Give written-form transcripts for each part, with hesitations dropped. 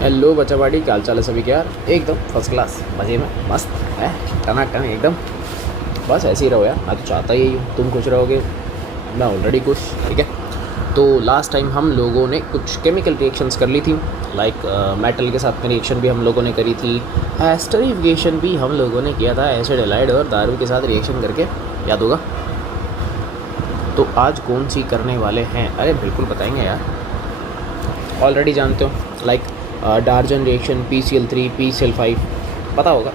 Hello बच्चावाड़ी, क्या हाल चाल है सभी के यार। एकदम फर्स्ट क्लास, मज़े में, मस्त है, टनाटन एकदम। बस ऐसे ही रहो यार, मैं तो चाहता ही हूँ तुम खुश रहोगे, मैं ऑलरेडी खुश। ठीक है, तो लास्ट टाइम हम लोगों ने कुछ केमिकल रिएक्शंस कर ली थी, लाइक मेटल के साथ में रिएक्शन भी हम लोगों ने करी थी, एस्टरिफिकेशन भी हम लोगों ने किया था, एसिड हैलाइड और दारू के साथ रिएक्शन करके, याद होगा। तो आज कौन सी करने वाले हैं? अरे बिल्कुल बताएंगे यार, ऑलरेडी जानते हो, लाइक डार्जन रिएक्शन PCl3 PCl5 पता होगा।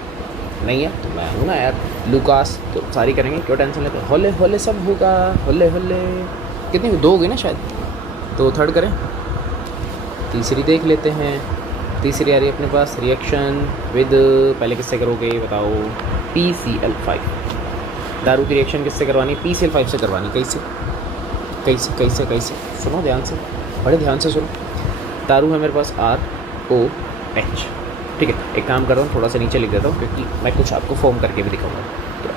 नहीं है तो मैं हूँ ना यार, लुकास, तो सारी करेंगे, क्यों टेंशन लेते हैं। होले होले सब होगा, होले होले। कितनी 2 हो गई ना शायद, तो थर्ड करें, तीसरी देख लेते हैं। तीसरी आ रही है अपने पास, रिएक्शन विद, पहले किससे करोगे बताओ? PCl5। दारू की रिएक्शन किससे करवानी? PCl5 से करवानी। कैसे कैसे कैसे कैसे? सुनो ध्यान से, बड़े ध्यान से सुनो। दारू है मेरे पास ROH। ठीक है, एक काम कर रहा हूँ, थोड़ा सा नीचे लिख देता हूँ क्योंकि मैं कुछ आपको फॉर्म करके भी दिखाऊंगा। तो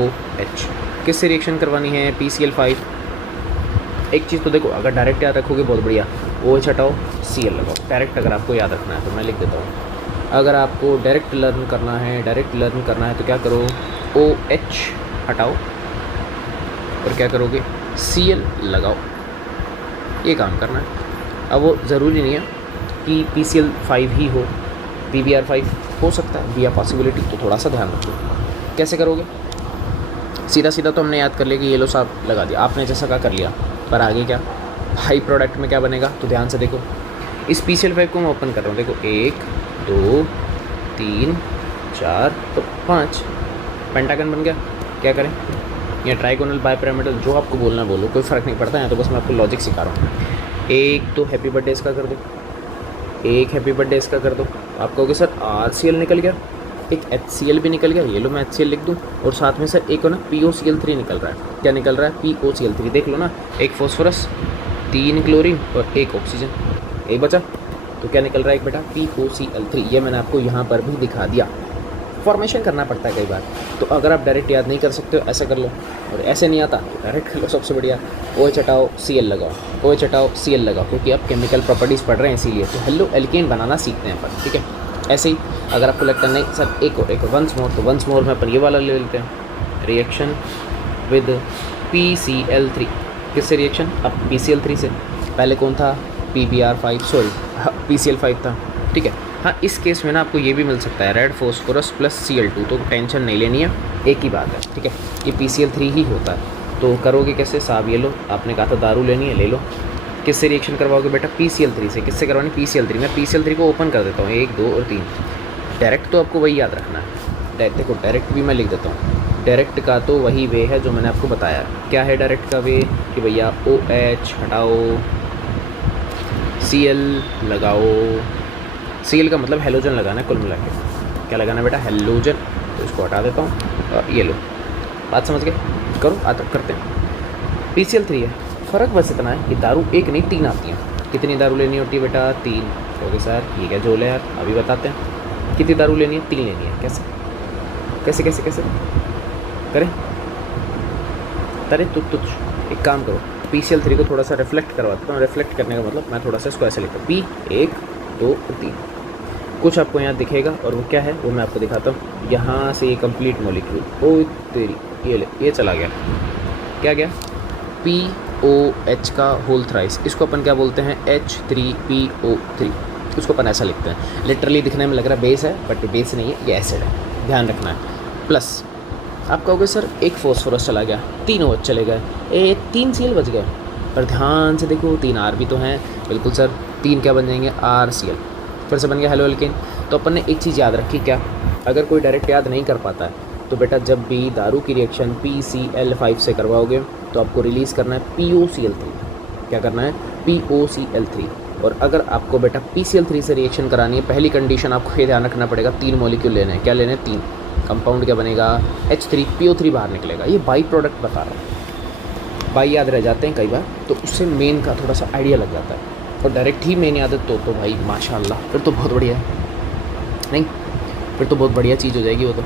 ROH किससे रिएक्शन करवानी है? PCl5। एक चीज़ तो देखो, अगर डायरेक्ट याद रखोगे बहुत बढ़िया, OH हटाओ Cl लगाओ। डायरेक्ट अगर आपको याद रखना है तो मैं लिख देता हूँ। अगर आपको डायरेक्ट लर्न करना है तो क्या करो? OH हटाओ और क्या करोगे? Cl लगाओ। ये काम करना है। अब वो ज़रूरी नहीं है कि PCl5 ही हो, PBr5 हो सकता है, भी पॉसिबिलिटी, तो थोड़ा सा ध्यान रखो। कैसे करोगे? सीधा सीधा तो हमने याद कर लिया कि येलो साहब लगा दिया, आपने जैसा कहा कर लिया, पर आगे क्या? हाई प्रोडक्ट में क्या बनेगा? तो ध्यान से देखो, इस PCl5 को मैं ओपन कर रहा हूँ, देखो 1 2 3 4 तो 5 पेंटागन बन गया। क्या करें? या ट्राइगोनल बाइपिरामिडल, जो आपको बोलना बोलो, कोई फ़र्क नहीं पड़ता है, तो बस मैं आपको लॉजिक सिखा रहा हूँ। एक तो हैप्पी बर्थडे इसका कर दो, एक हैप्पी बर्थडे इसका कर दो। आप कहोगे सर RCl निकल गया, एक HCl भी निकल गया, ये लो मैं HCl लिख दूँ, और साथ में सर एक हो ना POCl3 निकल रहा है। क्या निकल रहा है? POCl3, देख लो ना, एक फॉस्फोरस, 3 क्लोरीन और 1 ऑक्सीजन, एक बचा, तो क्या निकल रहा है? एक बेटा POCl3। ये मैंने आपको यहाँ पर भी दिखा दिया। फॉर्मेशन करना पड़ता है कई बार, तो अगर आप डायरेक्ट याद नहीं कर सकते हो, ऐसा कर लो, और ऐसे नहीं आता तो डायरेक्ट कर लो, सबसे बढ़िया। OH हटाओ Cl लगाओ, OH हटाओ Cl लगाओ, क्योंकि आप केमिकल प्रॉपर्टीज़ पढ़ रहे हैं इसीलिए, तो हेलो एल्केन बनाना सीखते हैं अपन। ठीक है, ऐसे ही अगर आपको लगता नहीं सर एक और वंस मोर, तो वंस मोर में अपन ये वाला ले लेते हैं, रिएक्शन विद PCl3। किससे रिएक्शन? अब PCl3 से। पहले कौन था? PBr5, सॉरी PCl5 था। ठीक है, हाँ इस केस में ना आपको ये भी मिल सकता है, रेड फॉस्फोरस प्लस Cl2, तो टेंशन नहीं लेनी है, एक ही बात है। ठीक है, ये PCl3 ही होता है। तो करोगे कैसे साहब? ये लो, आपने कहा था दारू लेनी है, ले लो। किससे रिएक्शन करवाओगे बेटा? PCl3 से। किससे करवानी? PCl3। मैं PCl3 को ओपन कर देता हूँ, 1 2 और 3। डायरेक्ट तो आपको वही याद रखना है, देखो डायरेक्ट भी मैं लिख देता हूँ। डायरेक्ट का तो वही वे है जो मैंने आपको बताया। क्या है डायरेक्ट का वे? कि भैया OH हटाओ, Cl लगाओ। Cl का मतलब हेलोजन लगाना है कुल मिला के। क्या लगाना है बेटा? हेलोजन। तो इसको हटा देता हूँ और ये लो, बात समझ गए? करो, आता करते हैं। PCl3 है, फ़र्क बस इतना है कि दारू एक नहीं 3 आती हैं। कितनी दारू लेनी होती है बेटा? 3। ओके सर, ये क्या झोल है यार, अभी बताते हैं। कितनी दारू लेनी है? 3 लेनी है। कैसे कैसे कैसे कैसे करें? अरे तुझ एक काम करो, PCl3 को थोड़ा सा रिफ्लेक्ट करवा देता हूँ। रिफ्लेक्ट करने का मतलब मैं थोड़ा सा इसको ऐसे लिखता हूँ, P 1 2 और 3। कुछ आपको यहाँ दिखेगा, और वो क्या है वो मैं आपको दिखाता हूँ। यहाँ से ये कंप्लीट मॉलिक्यूल, ओ तेरी, ये ले, ये चला गया। क्या गया? POH का होल थ्राइस। इसको अपन क्या बोलते हैं? H3PO3। उसको अपन ऐसा लिखते हैं। लिटरली दिखने में लग रहा है बेस है, बट बेस नहीं है, ये एसिड है, ध्यान रखना है। प्लस आप कहोगे सर एक फॉस्फोरस चला गया, 3 OH चले गए, 3 Cl बच गए, पर ध्यान से देखो 3 R भी तो हैं। बिल्कुल सर, 3 क्या बन जाएंगे? RCl। फिर से बन गया हेलो एल्केन। तो अपन ने एक चीज़ याद रखी, क्या? अगर कोई डायरेक्ट याद नहीं कर पाता है तो बेटा जब भी दारू की रिएक्शन PCl5 से करवाओगे तो आपको रिलीज़ करना है POCl3। क्या करना है? POCl3। और अगर आपको बेटा PCl3 से रिएक्शन करानी है, पहली कंडीशन आपको ये ध्यान रखना पड़ेगा, 3 मॉलिक्यूल लेने हैं। क्या लेने हैं? 3। कंपाउंड क्या बनेगा? H3PO3 बाहर निकलेगा। ये बाई प्रोडक्ट बता रहा हूँ, बाई याद रह जाते हैं कई बार, तो उससे मेन का थोड़ा सा आइडिया लग जाता है। और डायरेक्ट ही मेन याद है तो भाई माशाल्लाह, फिर तो बहुत बढ़िया है। नहीं, फिर तो बहुत बढ़िया चीज़ हो जाएगी वो तो।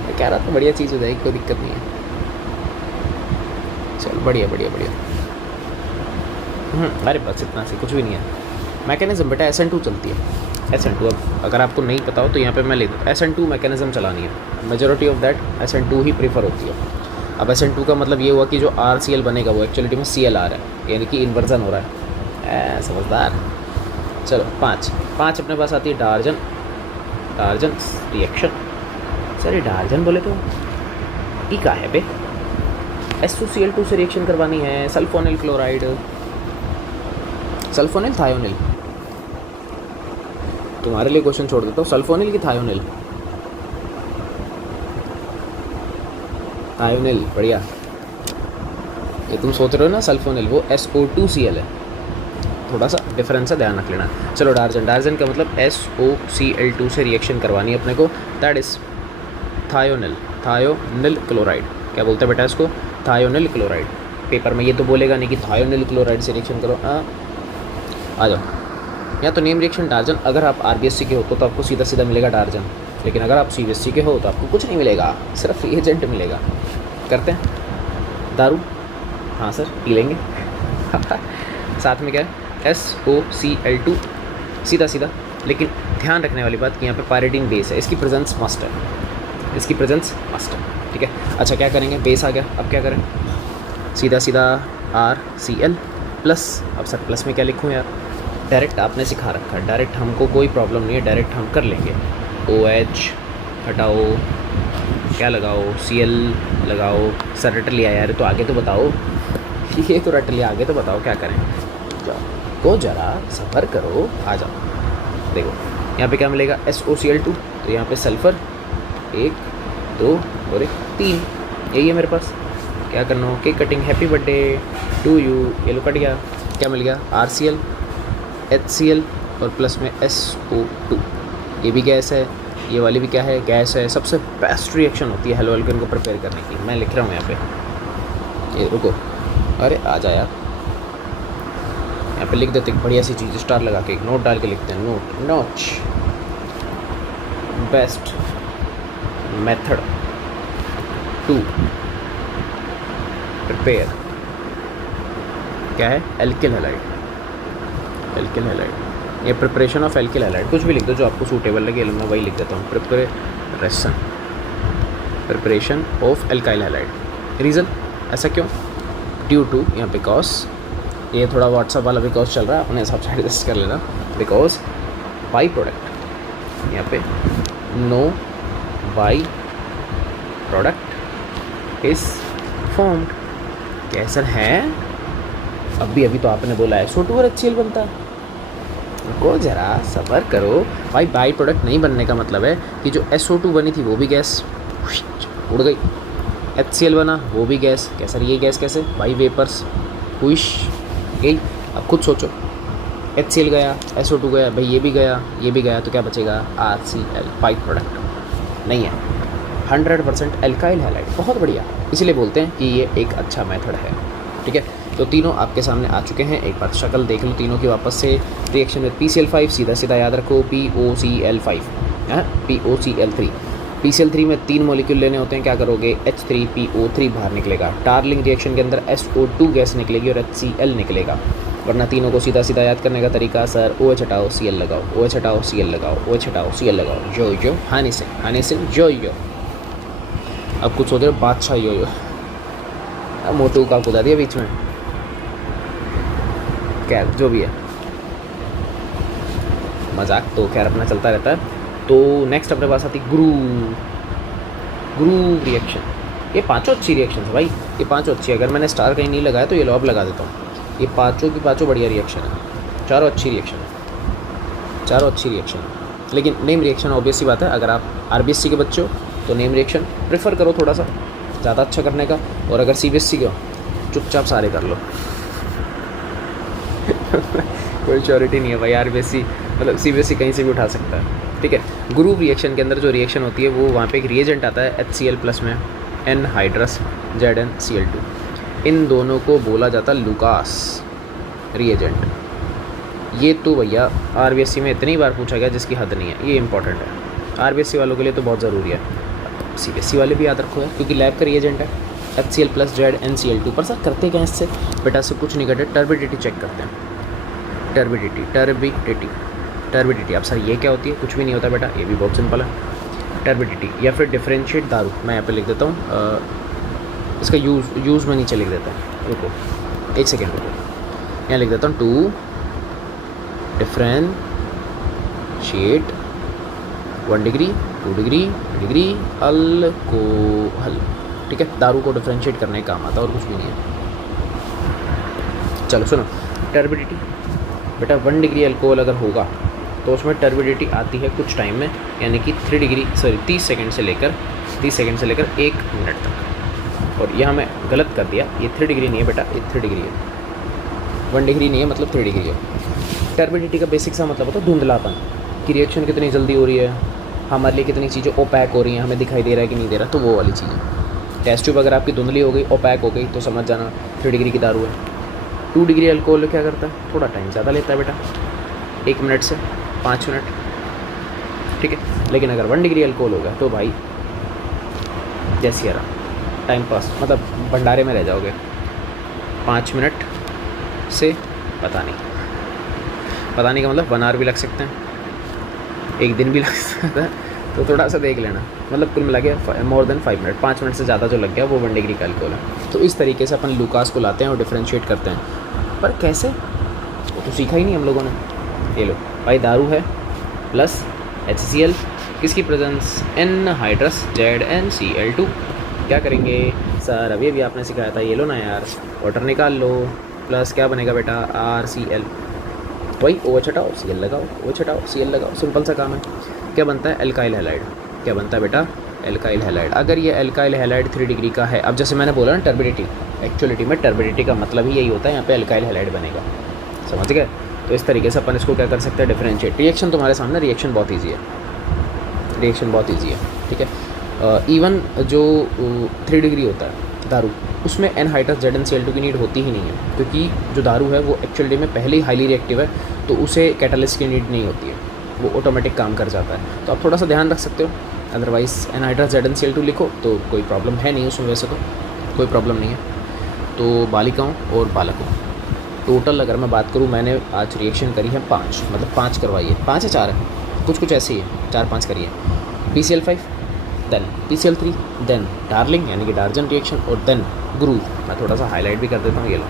मैं कह रहा था बढ़िया चीज़ हो जाएगी, कोई दिक्कत नहीं है। चल बढ़िया बढ़िया बढ़िया। अरे बस इतना से कुछ भी नहीं है। मैकेनिज्म बेटा SN2 चलती है, SN2। अब अगर आपको नहीं पता हो तो यहाँ पे मैं ले दूँ, SN2 मैकेनिज्म चलानी है। Majority of that SN2 he prefer होती है। अब SN2 का मतलब ये हुआ कि जो RCl बनेगा वो एक्चुअलिटी में CL आ रहा है, यानी कि इन्वर्जन हो रहा है। समझदार। चलो 5 अपने पास आती है डार्जन रिएक्शन। सर ये डार्जन बोले तो ई का है बे, SOCl2 से रिएक्शन करवानी है। सल्फोनिल क्लोराइड, सल्फोनिल थायोनिल, तुम्हारे लिए क्वेश्चन छोड़ देता हूँ। सल्फोनिल की थायोनिल? थायोनिल, बढ़िया। ये तुम सोच रहे हो ना सल्फोनिल, वो SO2Cl है, थोड़ा सा डिफरेंस है, ध्यान रख लेना। चलो डार्जन का मतलब SOCl2 से रिएक्शन करवानी है अपने को, दैट इज़ थायोनिल क्लोराइड। क्या बोलते हैं बेटा इसको? Thionyl chloride. पेपर में ये तो बोलेगा नहीं कि थायोनिल क्लोराइड से रिएक्शन करो। आ जाओ, या तो नेम रिएक्शन डार्जन। अगर आप RBSc के हो तो आपको सीधा सीधा मिलेगा डार्जन, लेकिन अगर आप CBSc के हो तो आपको कुछ नहीं मिलेगा, सिर्फ रिएजेंट मिलेगा। करते हैं दारू? हाँ सर, पी लेंगे। साथ में क्या है? SOCl2, सीधा सीधा। लेकिन ध्यान रखने वाली बात कि यहाँ पे पायरिडीन बेस है, इसकी प्रेजेंस मस्ट है, इसकी प्रेजेंस मस्ट है, ठीक है। अच्छा क्या करेंगे? बेस आ गया, अब क्या करें? सीधा सीधा RCl प्लस। अब सर प्लस में क्या लिखूँ यार? डायरेक्ट आपने सिखा रखा है, डायरेक्ट हमको कोई प्रॉब्लम नहीं है, डायरेक्ट हम कर लेंगे। OH हटाओ, क्या लगाओ? Cl लगाओ। सर रट लिया यार, तो आगे तो बताओ। ये तो रट लिया, आगे तो बताओ क्या करें। जाओ को जरा सफ़र करो, आ जाओ। देखो यहाँ पे क्या मिलेगा? SOCl2, तो यहाँ पे सल्फ़र 1 2 और 1 3, यही है मेरे पास। क्या करना हो? Cake cutting, happy birthday to you. ये लो कट गया। क्या मिल गया? RCl HCl और प्लस में SO2। ये भी गैस है, ये वाली भी क्या है? गैस है। सबसे बेस्ट रिएक्शन होती है हेलो एल्केन को प्रिपेयर करने की। मैं लिख रहा हूँ यहाँ पे, ये रुको, अरे आ जा यार। यहाँ पे लिख देते बढ़िया सी चीज़, स्टार लगा के एक नोट डाल के लिखते हैं। नोच बेस्ट मेथड टू प्रिपेयर क्या है? Alkyl halide. एल्किल हैलाइड, ये प्रिपरेशन ऑफ एल्किल हैलाइड। कुछ भी लिख दो जो आपको सूटेबल लगे, मैं वही लिख देता हूँ। Preparation of alkyl halide. Reason ऐसा क्यों? ड्यू टू, यहाँ बिकॉज, ये थोड़ा व्हाट्सअप वाला बिकॉज चल रहा है, अपने हिसाब से एडजस्ट कर लेना। बिकॉज बाई प्रोडक्ट, यहाँ पे no by product is formed. कैसा है? अभी तो आपने बोला है SO2 और HCl बनता है। को जरा सब्र करो भाई। बाई प्रोडक्ट नहीं बनने का मतलब है कि जो SO2 बनी थी वो भी गैस उड़ गई, HCl बना वो भी गैस। कैसा ये गैस कैसे भाई? वेपर्स हुश गई। अब खुद सोचो, HCl गया, SO2 गया, भाई ये भी गया, तो क्या बचेगा? RCl। बाई प्रोडक्ट नहीं है, 100% एल्काइल हैलाइड। बहुत बढ़िया, इसीलिए बोलते हैं कि ये एक अच्छा मेथड है, ठीक है। तो तीनों आपके सामने आ चुके हैं, एक बार शक्ल देख लो तीनों की वापस से। रिएक्शन विद PCl5, सीधा सीधा याद रखो POCl5, POCl3। PCl3 में 3 मॉलिक्यूल लेने होते हैं, क्या करोगे? H3PO3 बाहर निकलेगा। डार्लिंग रिएक्शन के अंदर SO2 गैस निकलेगी और HCl निकलेगा। वरना तीनों को सीधा सीधा याद करने का तरीका, सर OH हटाओ Cl लगाओ, OH हटाओ Cl लगाओ, OH हटाओ Cl लगाओ। जो हानि से जो। अब कुछ सोच रहे हो? बादशाह यो मोटू का कुदा दिया बीच में, खैर जो भी है, मजाक तो खैर अपना चलता रहता है। तो नेक्स्ट अपने पास आती ग्रू रिएक्शन। ये पांचों अच्छी रिएक्शन है भाई, ये पांचों अच्छी है। अगर मैंने स्टार कहीं नहीं लगाया तो ये लॉब लगा देता हूँ। ये पांचों की पांचों बढ़िया रिएक्शन है, चारों अच्छी रिएक्शन है। लेकिन नेम रिएक्शन ऑब्वियस सी बात है, अगर आप RBSc के बच्चे हो तो नेम रिएक्शन प्रेफर करो थोड़ा सा ज़्यादा अच्छा करने का, और अगर CBSc के हो चुपचाप सारे कर लो। कोई श्योरिटी नहीं है भाई, RBSc मतलब CBSc कहीं से भी उठा सकता है, ठीक है। ग्रुप रिएक्शन के अंदर जो रिएक्शन होती है वो वहाँ पे एक रिएजेंट आता है HCl प्लस में एनहाइड्रस ZnCl2। इन दोनों को बोला जाता है लुकास रिएजेंट। ये तो भैया RBSc में इतनी बार पूछा गया जिसकी हद नहीं है, ये इंपॉर्टेंट है। RBSc वालों के लिए तो बहुत ज़रूरी है, CBSc वाले भी याद रखो है क्योंकि लैब का रिएजेंट है HCl प्लस ZnCl2। पर सर करते क्या इससे? बेटा से कुछ नहीं करते, टर्बिडिटी चेक करते हैं। Turbidity turbidity turbidity. अब सर ये क्या होती है? कुछ भी नहीं होता बेटा, ये भी बहुत सिंपल है। टर्बिडिटी या फिर डिफरेंशिएट दारू, मैं यहाँ पे लिख देता हूँ, इसका यूज़ में नीचे लिख देता हूँ, रुको 1 सेकेंड रुको, यहाँ लिख देता हूँ to differentiate 1 degree 2 degree alcohol. ठीक है, दारू को डिफरेंशिएट करने का काम आता है और कुछ भी नहीं है। चलो सुनो, टर्बिडिटी बेटा 1 डिग्री अल्कोहल अगर होगा तो उसमें टर्बिडिटी आती है कुछ टाइम में, यानी कि 30 सेकंड से लेकर 1 मिनट तक। और यहाँ मैं गलत कर दिया, ये 3 डिग्री नहीं है बेटा, ये 3 डिग्री है, 1 डिग्री नहीं है, मतलब 3 डिग्री है। टर्बिडिटी का बेसिक सा मतलब होता है धुंधलापन, कि रिएक्शन कितनी जल्दी हो रही है, हमारे लिए कितनी चीज़ें ओपैक हो रही हैं, हमें दिखाई दे रहा है कि नहीं दे रहा, तो वो वाली चीज़ें। टेस्ट ट्यूब अगर आपकी धुंधली हो गई, ओपैक हो गई, तो समझ जाना 3 डिग्री की दारू है। 2 डिग्री अल्कोहल क्या करता है? थोड़ा टाइम ज़्यादा लेता है बेटा, 1 मिनट से 5 मिनट। ठीक है, लेकिन अगर 1 डिग्री अल्कोहल होगा तो भाई जैसे यार टाइम पास, मतलब भंडारे में रह जाओगे 5 मिनट से पता नहीं का मतलब 1 आवर भी लग सकते हैं, 1 दिन भी लग सकता है, तो थोड़ा सा देख लेना। मतलब कुल मिला के मोर देन 5 मिनट, 5 मिनट से ज़्यादा जो लग गया वो 1 डिग्री का अल्कोहल है। तो इस तरीके से अपन लूकास को लाते हैं और डिफरेंशिएट करते हैं। पर कैसे? वो तो सीखा ही नहीं हम लोगों ने। ये लो भाई, दारू है प्लस HCl, किसकी प्रेजेंस? Anhydrous ZnCl2। क्या करेंगे सर? अभी आपने सिखाया था, ये लो ना यार, वाटर निकाल लो, प्लस क्या बनेगा बेटा? RCl। वही OH हटाओ, Cl लगाओ, OH हटाओ, Cl लगाओ, सिंपल सा काम है। क्या बनता है? Alkyl halide. क्या बनता है बेटा? Alkyl halide. अगर ये एल्काइल हैलाइड 3 डिग्री का है, अब जैसे मैंने बोला ना टर्बिडिटी, एक्चुअलिटी में टर्बिडिटी का मतलब ही यही होता है, यहाँ पे एल्काइल हैलाइड बनेगा, समझ गए? तो इस तरीके से अपन इसको क्या कर सकते हैं? डिफरेंशिएट। रिएक्शन तुम्हारे सामने, रिएक्शन बहुत ईजी है, ठीक है। इवन जो 3 डिग्री होता है दारू, उसमें एनहाइड्रस ZnCl2 की नीड होती ही नहीं है, क्योंकि जो दारू है वो एक्चुअली में पहले ही हाईली रिएक्टिव है, तो उसे कैटालिस्ट की नीड नहीं होती है, वो ऑटोमेटिक काम कर जाता है। तो आप थोड़ा सा ध्यान रख सकते हो, अदरवाइज़ एनहाइड्रस ZnCl2 लिखो तो कोई प्रॉब्लम है नहीं उसमें, वैसे तो कोई प्रॉब्लम नहीं है। तो बालिकाओं और बालकों टोटल अगर मैं बात करूँ, मैंने आज रिएक्शन करी है 5, मतलब 5 करवाई है, 5 या 4 है, कुछ ऐसे ही है, 4-5 करी है। PCl5, then PCl3, then darling यानी कि डार्जन रिएक्शन, और देन गुरु। मैं थोड़ा सा हाईलाइट भी कर देता हूँ, ये लो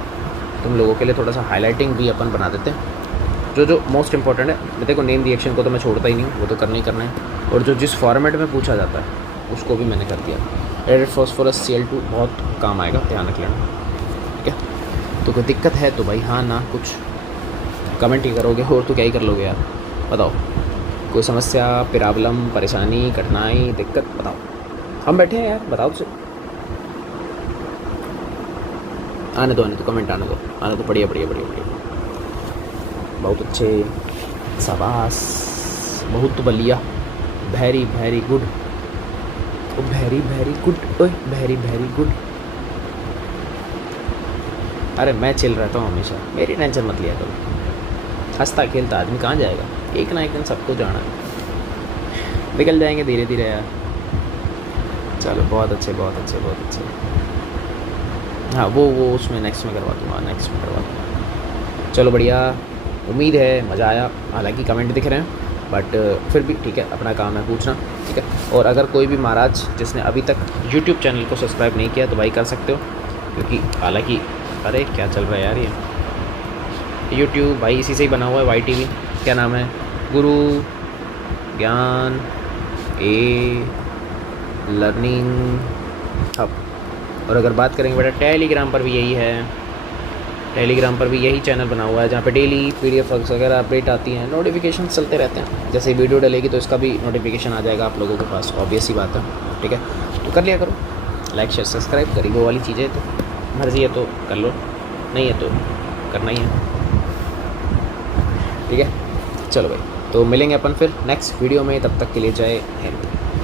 तुम लोगों के लिए थोड़ा सा हाईलाइटिंग भी अपन बना देते हैं, जो मोस्ट इंपॉर्टेंट है। देखो नेम रिएक्शन को तो मैं छोड़ता ही नहीं हूँ, वो तो करना ही करना है, और जो जिस फॉर्मेट में पूछा जाता है उसको भी मैंने कर दिया। एडेड फॉस्फोरस Cl2 बहुत काम आएगा, ध्यान रख लेना, ठीक है। तो कोई दिक्कत है तो भाई हाँ ना कुछ कमेंट ही करोगे, और तो क्या ही कर लोगे यार, बताओ। कोई समस्या, प्रॉब्लम, परेशानी, कठिनाई, दिक्कत बताओ, हम बैठे हैं यार, बताओ तो। आने दो कमेंट आने दो, बढ़िया, बहुत अच्छे, शाबाश, बहुत बढ़िया, वेरी गुड, वेरी गुड, ओए वेरी गुड। अरे मैं चिल रहता हूँ हमेशा, मेरी टेंशन मत लिया करो। हंसता खेलता आदमी कहाँ जाएगा, एक ना एक दिन सबको जाना है, निकल जाएंगे धीरे धीरे यार। चलो बहुत अच्छे। हाँ वो उसमें नेक्स्ट में करवा दूँगा, चलो बढ़िया। उम्मीद है मज़ा आया, हालांकि कमेंट दिख रहे हैं बट फिर भी ठीक है, अपना काम है पूछना, ठीक है। और अगर कोई भी महाराज जिसने अभी तक YouTube चैनल को सब्सक्राइब नहीं किया तो भाई कर सकते हो, क्योंकि हालांकि अरे क्या चल रहा है यार, ये YouTube भाई इसी से ही बना हुआ है, YTV, क्या नाम है, गुरु ज्ञान लर्निंग हब। और अगर बात करेंगे बेटा टेलीग्राम पर भी यही है, टेलीग्राम पर भी यही चैनल बना हुआ है, जहाँ पे डेली PDF वगैरह अपडेट आती हैं, नोटिफिकेशन चलते रहते हैं। जैसे वीडियो डलेगी तो इसका भी नोटिफिकेशन आ जाएगा आप लोगों के पास, ऑब्वियस ही बात है, ठीक है। तो कर लिया करो, लाइक शेयर सब्सक्राइब, करी वो वाली चीज़ें, तो मर्ज़ी है तो कर लो, नहीं है तो करना ही है, ठीक है। चलो भाई, तो मिलेंगे अपन फिर नेक्स्ट वीडियो में, तब तक के लिए जय हिंद।